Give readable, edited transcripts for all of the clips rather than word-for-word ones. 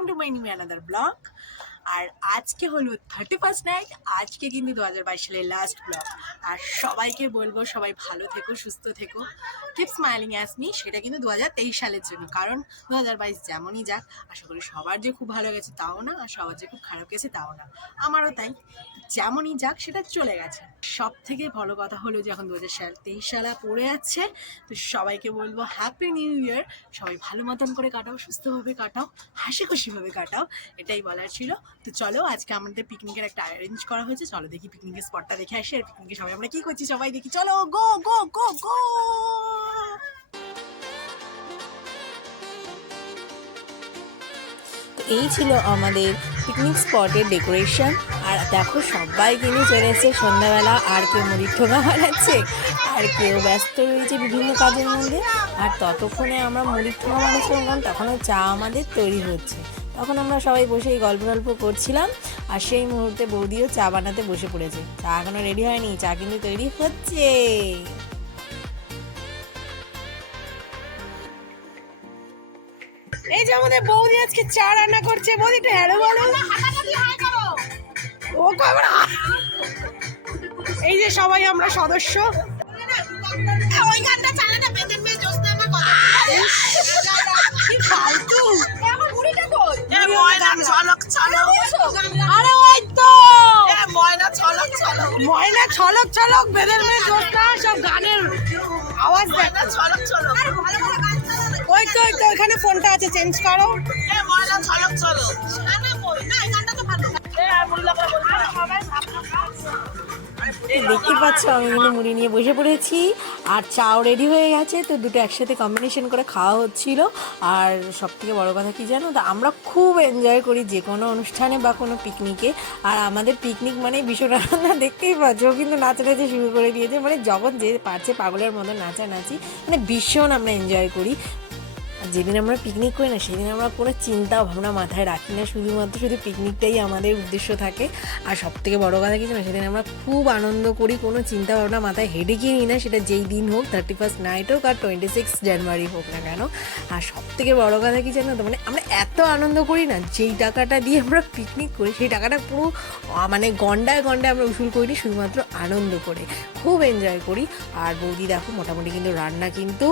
Welcome to my new another blog. আর আজকে হলো 31st নাইট। আজকে কিন্তু 2022 সালের লাস্ট ব্লগ। আর সবাইকে বলবো সবাই ভালো থেকো, সুস্থ থেকো, কিপ স্মাইলিং অ্যাজ মি। সেটা কিন্তু 2023 সালের জন্য, কারণ 2022 যেমনই যাক, আশা করি সবার যে খুব ভালো গেছে তাও না, আর সবার যে খুব খারাপ গেছে তাও না, আমারও তাই। যেমনই যাক সেটা চলে গেছে। সব থেকে ভালো কথা হলো যে এখন 2023 সালে পড়ে যাচ্ছে, তো সবাইকে বলবো হ্যাপি নিউ ইয়ার। সবাই ভালো মতন করে কাটাও, সুস্থভাবে কাটাও, হাসি খুশিভাবে কাটাও, এটাই বলার ছিল। তো চলো, আজকে আমাদের পিকনিকের একটা অ্যারেঞ্জ করা হয়েছে, চলো দেখি পিকনিকের স্পটটা দেখে আসি। আর পিকনিকে সবাই আমরা কি করছি সবাই দেখি, চলো গো গো গো গো। এই ছিল আমাদের পিকনিক স্পটের ডেকোরেশন। আর দেখো সবাই কিন্তু চলে এসেছে সন্ধ্যাবেলা, আর কেউ মুড়ির ঠোঙা বানাচ্ছে, আর কেউ ব্যস্ত রয়েছে বিভিন্ন কাজের মধ্যে। আর ততক্ষণে আমরা মুড়ির ঠোঙা বানাচ্ছিলাম, কারণ তখনও চা আমাদের তৈরি হচ্ছে। তখন আমরা সবাই বসে এই গল্প করছিলাম, আর সেই মুহূর্তে বৌদিও চা বানাতে বসে পড়েছে। চা এখনো রেডি হয়নি, চা কিন্তু তৈরি হচ্ছে। এই যে আমাদের বৌদি আজকে চা রান্না করছে। বৌদি একটু হ্যালো বলো। ও খবর। এই যে সবাই আমরা সদস্য। ওই গানটা চালাটা বেদের মেয়ে জোসনা আমার কথা। কি ফালতু। আমার মুড়িটা কই? এ ময়না ছলক ছলক। আরে ওই তো। এ ময়না ছলক ছলক। ময়না ছলক ছলক, বেদের মেয়ে জোসনা, সব গানের আওয়াজ দেয় না। ছলক ছলক। আরে ভালো ভালো গান চালানো। ওই তো এখানে ফোনটা আছে, চেঞ্জ করো। এ ময়না ছলক ছলক। গানা বল না, এই গানটা তো ভালো। এ মুড়ি লাগা বল। সবাই দেখতে পাচ্ছ আমি কিন্তু মুড়ি নিয়ে বসে পড়েছি, আর চাও রেডি হয়ে গেছে। তো দুটো একসাথে কম্বিনেশন করে খাওয়া হচ্ছিল। আর সব থেকে বড়ো কথা কি জানো তো, আমরা খুব এনজয় করি যে কোনো অনুষ্ঠানে বা কোনো পিকনিকে। আর আমাদের পিকনিক মানে ভীষণ আনন্দ। দেখতেই পাচ্ছ ও কিন্তু নাচানাচি শুরু করে দিয়েছে, মানে যখন যে পারছে পাগলের মতো নাচানাচি, মানে ভীষণ আমরা এনজয় করি। আর যেদিন আমরা পিকনিক করি না, সেদিন আমরা কোনো চিন্তা ভাবনা মাথায় রাখি না, শুধু পিকনিকটাই আমাদের উদ্দেশ্য থাকে। আর সব থেকে বড়ো কথা কিছু না, সেদিন আমরা খুব আনন্দ করি, কোনো চিন্তা ভাবনা মাথায় হেডেকই নিই না, সেটা যেই দিন হোক, 31st নাইট হোক আর 26 জানুয়ারি হোক না কেন। আর সব থেকে বড়ো কথা কি জানো তো, মানে আমরা এত আনন্দ করি না, যেই টাকাটা দিয়ে আমরা পিকনিক করি সেই টাকাটা পুরো মানে গন্ডায় আমরা উসুল করি শুধুমাত্র আনন্দ করে, খুব এনজয় করি। আর বৌদি দেখো মোটামুটি কিন্তু রান্না কিন্তু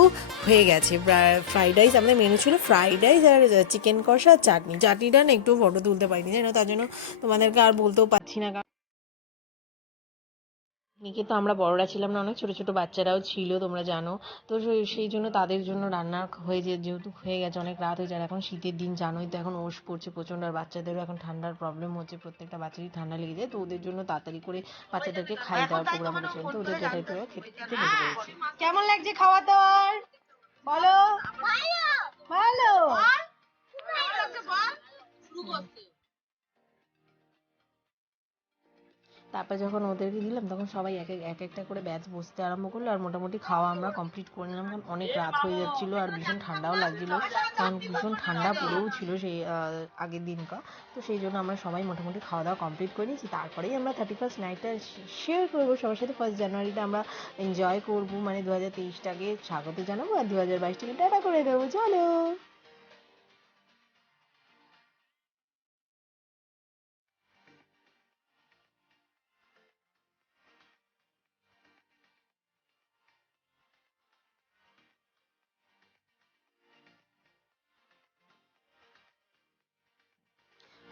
হয়ে গেছে। ফ্রাইড রাইস আমাদের মেনু ছিল, ফ্রাইড রাইস আর চিকেন কষা, চাটনিটা না একটু ফটো তুলতে পারিনি জানো, তার জন্য তোমাদেরকে আর বলতেও পারছি না। পিকনিকে তো আমরা বড়রা ছিলাম না, অনেক ছোট ছোট বাচ্চারাও ছিল তোমরা জানো। তো সেই জন্য তাদের জন্য রান্না যেহেতু হয়ে গেছে, অনেক রাত হয়ে যায়। এখন শীতের দিন জানোই তো, এখন ওষ পড়ছে প্রচণ্ড, আর বাচ্চাদেরও এখন ঠান্ডার প্রবলেম হচ্ছে, প্রত্যেকটা বাচ্চারই ঠান্ডা লেগে যায়। তো ওদের জন্য তাড়াতাড়ি করে বাচ্চাদেরকে খাইয়ে দেওয়ার প্রোগ্রাম করেছিলাম, তো ওদের যেটা একটু খেতে বসে পড়েছি। কেমন লাগছে খাওয়া দাওয়ার বলো? ভালো। তারপর যখন ওদেরকে দিলাম, তখন সবাই এক একটা করে ব্যাচ বসতে আরম্ভ করলো। আর মোটামুটি খাওয়া আমরা কমপ্লিট করে নিলাম, কারণ অনেক রাত হয়ে যাচ্ছিলো, আর ভীষণ ঠান্ডাও লাগছিলো, কারণ ভীষণ ঠান্ডা পড়েও ছিল সেই আগের দিনকার। তো সেই জন্য আমরা সবাই মোটামুটি খাওয়া দাওয়া কমপ্লিট করে নিয়েছি। তারপরেই আমরা 31st নাইটটা শেয়ার করবো সবার সাথে। 1st জানুয়ারিটা আমরা এনজয় করবো, মানে 2023টাকে স্বাগত জানাবো, আর 2022টাকে টাটা করে দেবো। চলো।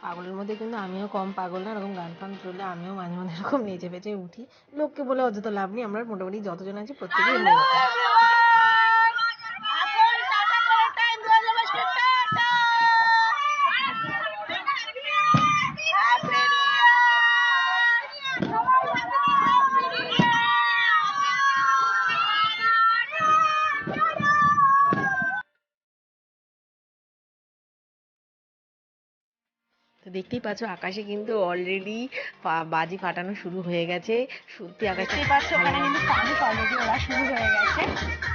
পাগলের মধ্যে কিন্তু আমিও কম পাগল না, এরকম গান ফান চললে আমিও মাঝে মাঝে এরকম নেচে ফেচে উঠি। লোককে বলে অযথা লাভ নেই, আমরা মোটামুটি যতজন আছি প্রত্যেকেই তো দেখতেই পাচ্ছ আকাশে কিন্তু অলরেডি বাজি ফাটানো শুরু হয়ে গেছে। সত্যি আকাশে দেখতেই পাচ্ছ ওখানে কিন্তু ফানুস অলরেডি ওরা শুরু হয়ে গেছে।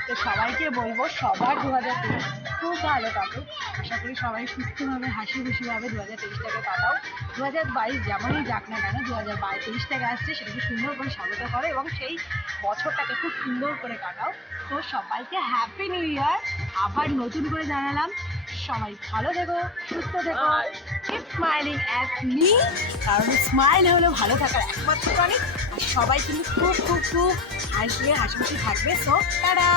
তো সবাইকে বলবো সবার 2023 খুব ভালো কাটুক। আশা করি সবাই সুস্থভাবে হাসি খুশিভাবে 2023টাকে কাটাও। 2022 যেমনই যাক না কেন, 2023টাকে আসছে সেটাকে সুন্দর করে স্বাগত করো এবং সেই বছরটাকে খুব সুন্দর করে কাটাও। তো সবাইকে হ্যাপি নিউ ইয়ার। আবার নতুন করে জানালাম সবাই ভালো থেকো, সুস্থ থেকো, কিপ স্মাইলিং অ্যাট মি, কারণ স্মাইল হলো ভালো থাকার একমাত্র টনিক। আর সবাই কিন্তু খুব খুব খুব হাসি হাসি থাকবে। So tata.